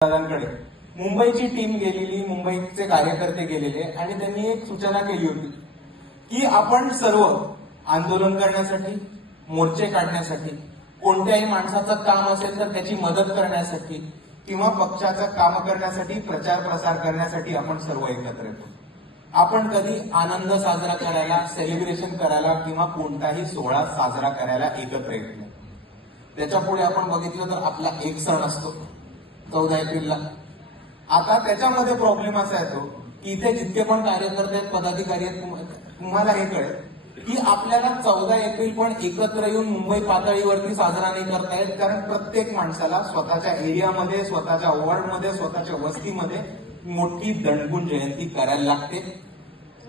दादांकडे मुंबईची टीम गेलेली, मुंबईचे कार्यकर्ते गेलेले आणि त्यांनी एक सूचना केली होती की आपण सर्व आंदोलन करण्यासाठी, मोर्चे काढण्यासाठी, कोणत्याही माणसाचं काम असेल तर त्याची मदत करण्यासाठी किंवा पक्षाचं काम करण्यासाठी, प्रचार प्रसार करण्यासाठी आपण सर्व एकत्र येतो. आपण कधी आनंद साजरा करायला, सेलिब्रेशन करायला किंवा कोणताही सोहळा साजरा करायला एकत्र येत नाही. त्याच्या पुढे आपण बघितलं तर आपला एक सण असतो 14 एप्रिलला. आता त्याच्यामध्ये प्रॉब्लेम असा येतो की इथे जितके पण कार्यकर्ते आहेत, पदाधिकारी आहेत, तुम्हाला हे कळेल की आपल्याला 14 एप्रिल पण एकत्र येऊन मुंबई पातळीवरती साजरा नाही करता येत, कारण प्रत्येक माणसाला स्वतःच्या एरियामध्ये, स्वतःच्या वॉर्डमध्ये, स्वतःच्या वस्तीमध्ये मोठी दणकून जयंती करायला लागते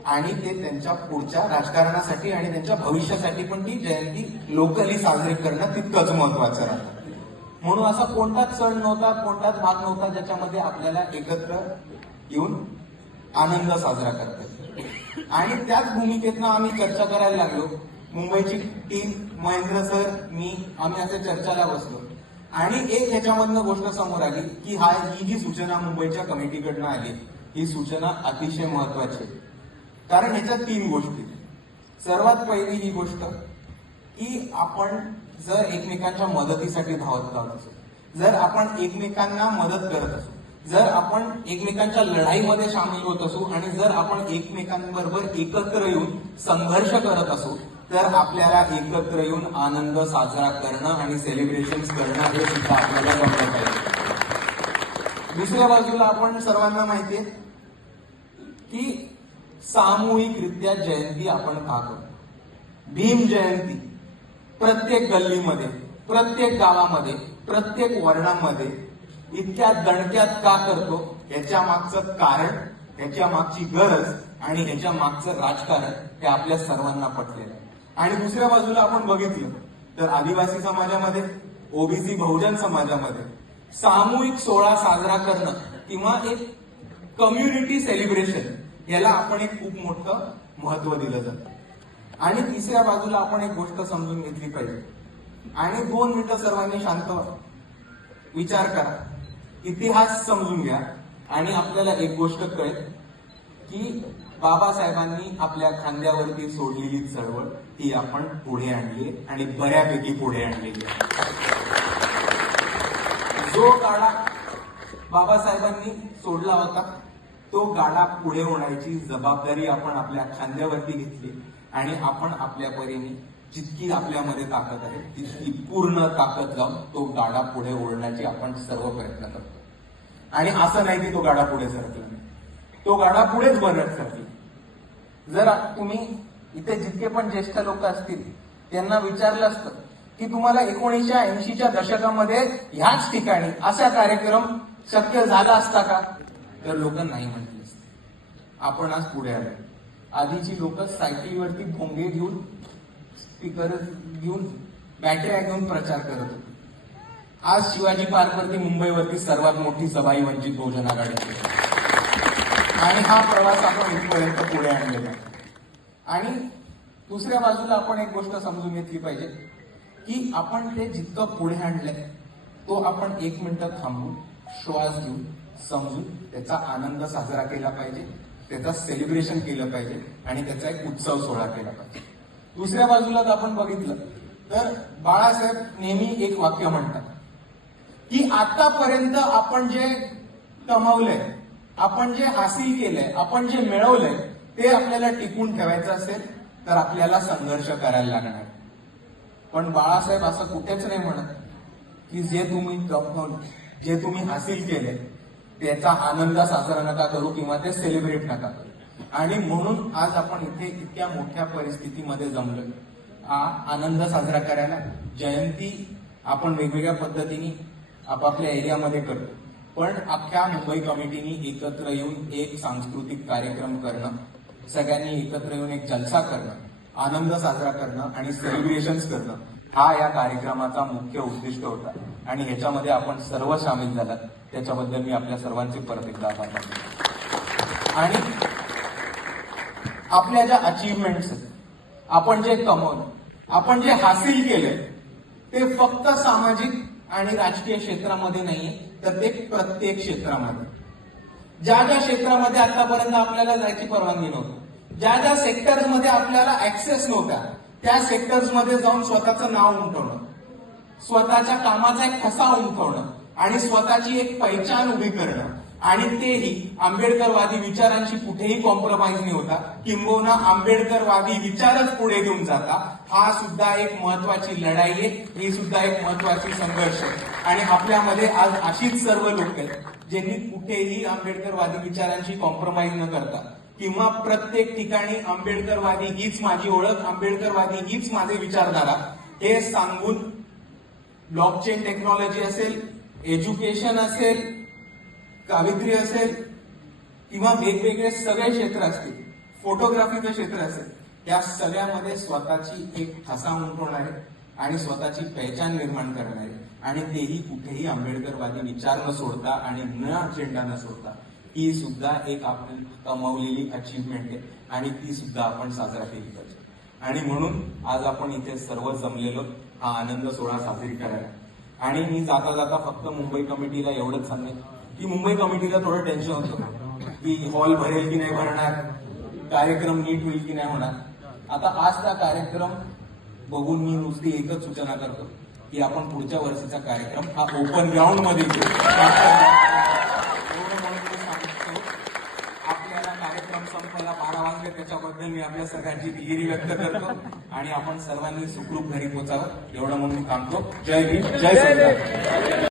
आणि ते त्यांच्या पुढच्या राजकारणासाठी आणि त्यांच्या भविष्यासाठी पण ती जयंती लोकली साजरी करणं तितकंच महत्वाचं राहतं. म्हणून असा कोणताच सण नव्हता, कोणताच भाग नव्हता ज्याच्यामध्ये आपल्याला एकत्र येऊन आनंद साजरा करता येतो. आणि त्याच भूमिकेतनं आम्ही चर्चा करायला लागलो. मुंबईची टीम, महेंद्र सर, मी, आम्ही असे चर्चाला बसलो आणि एक ह्याच्यामधनं गोष्ट समोर आली की ही जी सूचना मुंबईच्या कमिटीकडनं आली, ही सूचना अतिशय महत्वाची आहे. कारण ह्याच्यात 3 गोष्टी. सर्वात पहिली ही गोष्ट की आपण जर एकमेकांच्या मदतीसाठी धावत असू, जर आपण एकमेकांना मदत करत असू, जर आपण एकमेकांच्या लढाईमध्ये सामील होत असू आणि जर आपण एकमेकांबरोबर एकत्र येऊन संघर्ष करत असू, तर आपल्याला एकत्र येऊन आनंद साजरा करणं आणि सेलिब्रेशन करणं हे सुद्धा आपल्याला जमलं पाहिजे. दुसऱ्या बाजूला आपण सर्वांना माहितीये की सामूहिकरित्या जयंती आपण का करतो. भीम जयंती प्रत्येक गल्लीमध्ये, प्रत्येक गावामध्ये, प्रत्येक वर्णामध्ये इतक्या दणक्यात का करतो, याच्या मागचं कारण, याच्या मागची गरज आणि ह्याच्या मागचं राजकारण हे आपल्या सर्वांना पटलेलं आहे. आणि दुसऱ्या बाजूला आपण बघितलं तर आदिवासी समाजामध्ये, ओबीसी बहुजन समाजामध्ये सामूहिक सोहळा साजरा करणं किंवा एक कम्युनिटी सेलिब्रेशन याला आपण एक खूप मोठं महत्व दिलं जातं. आणि तिसऱ्या बाजूला आपण एक गोष्ट समजून घेतली पाहिजे आणि 2 मिनिटं सर्वांनी शांत विचार करा, इतिहास समजून घ्या आणि आपल्याला एक गोष्ट कळेल की बाबासाहेबांनी आपल्या खांद्यावरती सोडलेली चळवळ ती आपण पुढे आणली आणि बऱ्यापैकी पुढे आणलेली. जो गाडा बाबासाहेबांनी सोडला होता तो गाडा पुढे होण्याची जबाबदारी आपण आपल्या खांद्यावरती घेतली आणि आपण आपल्या परीने जितकी आपल्यामध्ये ताकद आहे तितकी पूर्ण ताकद लावून तो गाडा पुढे ओढण्याची आपण सर्व प्रयत्न करतो. आणि असं नाही की तो गाडा पुढे सरकला नाही, तो गाडा पुढेच बनत सरकला. जर तुम्ही इथे जितके पण ज्येष्ठ लोक असतील त्यांना विचारलं असतं की तुम्हाला 1980च्या दशकामध्ये ह्याच ठिकाणी असा कार्यक्रम शक्य झाला असता का, तर लोक नाही म्हटले असते. आपण आज पुढे आलो. आधीची लोक सायकलीवरती भोंगे घेऊन, स्पीकर घेऊन, बॅटऱ्या घेऊन प्रचार करत होते. आज शिवाजी पार्कवरती, मुंबईवरती सर्वात मोठी सभा ही वंचित बहुजन आघाडीची आणि हा प्रवास आपण इथपर्यंत पुढे आणलेला. आणि दुसऱ्या बाजूला आपण एक गोष्ट समजून घेतली पाहिजे की आपण ते जितकं पुढे आणलंय तो आपण 1 मिनिटं थांबून, श्वास घेऊन, समजून त्याचा आनंद साजरा केला पाहिजे, त्याचा सेलिब्रेशन केलं पाहिजे आणि त्याचा एक उत्सव सोहळा केला पाहिजे. दुसऱ्या बाजूला आपण बघितलं तर बाळासाहेब नेहमी एक वाक्य म्हणतात की आतापर्यंत आपण जे कमावलंय, आपण जे हासिल केलंय, आपण जे मिळवलंय ते आपल्याला टिकून ठेवायचं असेल तर आपल्याला संघर्ष करायला लागणार. पण बाळासाहेब असं कुठेच नाही म्हणत की जे तुम्ही कमवलं, जे तुम्ही हासिल केले त्याचा आनंद साजरा नका करू किंवा ते सेलिब्रेट नका करू. आणि म्हणून आज आपण इथे इतक्या मोठ्या परिस्थितीमध्ये जमलोय आनंद साजरा करायला. जयंती आपण वेगवेगळ्या पद्धतीने आपापल्या एरियामध्ये करतो, पण अख्ख्या मुंबई कमिटीनी एकत्र येऊन एक सांस्कृतिक कार्यक्रम करणं, सगळ्यांनी एकत्र येऊन एक जलसा करणं, आनंद साजरा करणं आणि सेलिब्रेशन्स करणं हा या कार्यक्रमाचा मुख्य उद्दिष्ट होता. आणि ह्याच्यामध्ये आपण सर्व सामील झालात त्याच्याबद्दल मी आपल्या सर्वांचे परत एकदा आभार मानतो. आणि आपल्या ज्या अचीवमेंट्स आहेत, आपण जे कमवलं, आपण जे हासिल केलंय ते फक्त सामाजिक आणि राजकीय क्षेत्रामध्ये नाहीये, तर ते प्रत्येक क्षेत्रामध्ये. ज्या ज्या क्षेत्रामध्ये आतापर्यंत आपल्याला जायची परवानगी नव्हती, ज्या ज्या सेक्टर्समध्ये आपल्याला ऍक्सेस नव्हता, त्या सेक्टर्समध्ये जाऊन स्वतःचं नाव उमटवणं, स्वतःच्या कामाचा एक ठसा उमटवणं आणि स्वतःची एक पहिचान उभी करणं, आणि तेही आंबेडकरवादी विचारांशी कुठेही कॉम्प्रोमाइज नाही होता, किंबहुना आंबेडकरवादी विचारच पुढे घेऊन जाता. हा सुद्धा एक महत्वाची लढाई आहे, ही सुद्धा एक महत्वाची संघर्ष आहे. आणि आपल्यामध्ये आज अशीच सर्व लोक आहेत ज्यांनी कुठेही आंबेडकरवादी विचारांशी कॉम्प्रोमाइज न करता किंवा प्रत्येक ठिकाणी आंबेडकरवादी हीच माझी ओळख, आंबेडकरवादी हीच माझे विचारधारा हे सांगून ब्लॉकचेन टेक्नॉलॉजी असेल, एज्युकेशन असेल, कवित्री असेल किंवा वेगवेगळे सगळे क्षेत्र असतील, फोटोग्राफीचं क्षेत्र असेल, या सगळ्यामध्ये स्वतःची एक ठसा उमटवणारे आणि स्वतःची पहचान निर्माण करणारे, आणि तेही कुठेही आंबेडकरवादी विचार न सोडता आणि न अजेंडा न सोडता, ही सुद्धा एक आपण कमावलेली अचीवमेंट आहे आणि ती सुद्धा आपण साजरा केली पाहिजे. आणि म्हणून आज आपण इथे सर्व जमलेलो हा आनंद सोहळा साजरी करायला. आणि मी जाता जाता फक्त मुंबई कमिटीला एवढंच सांगेन की मुंबई कमिटीला थोडं टेन्शन होतं की हॉल भरेल की नाही भरणार, कार्यक्रम नीट होईल की नाही होणार. आता आजचा कार्यक्रम बघून मी नुसती एकच सूचना करतो की आपण पुढच्या वर्षीचा कार्यक्रम हा ओपन ग्राउंड मध्ये घेऊ. आपल्याला कार्यक्रम संपायला 12 वाजले, त्याच्याबद्दल मी आपल्या सगळ्यांची दिलगिरी व्यक्त करतो आणि आपण सर्वांनी सुखरूप घरी पोचावं एवढं म्हणून मी थांबतो. जय भीम, जय संविधान.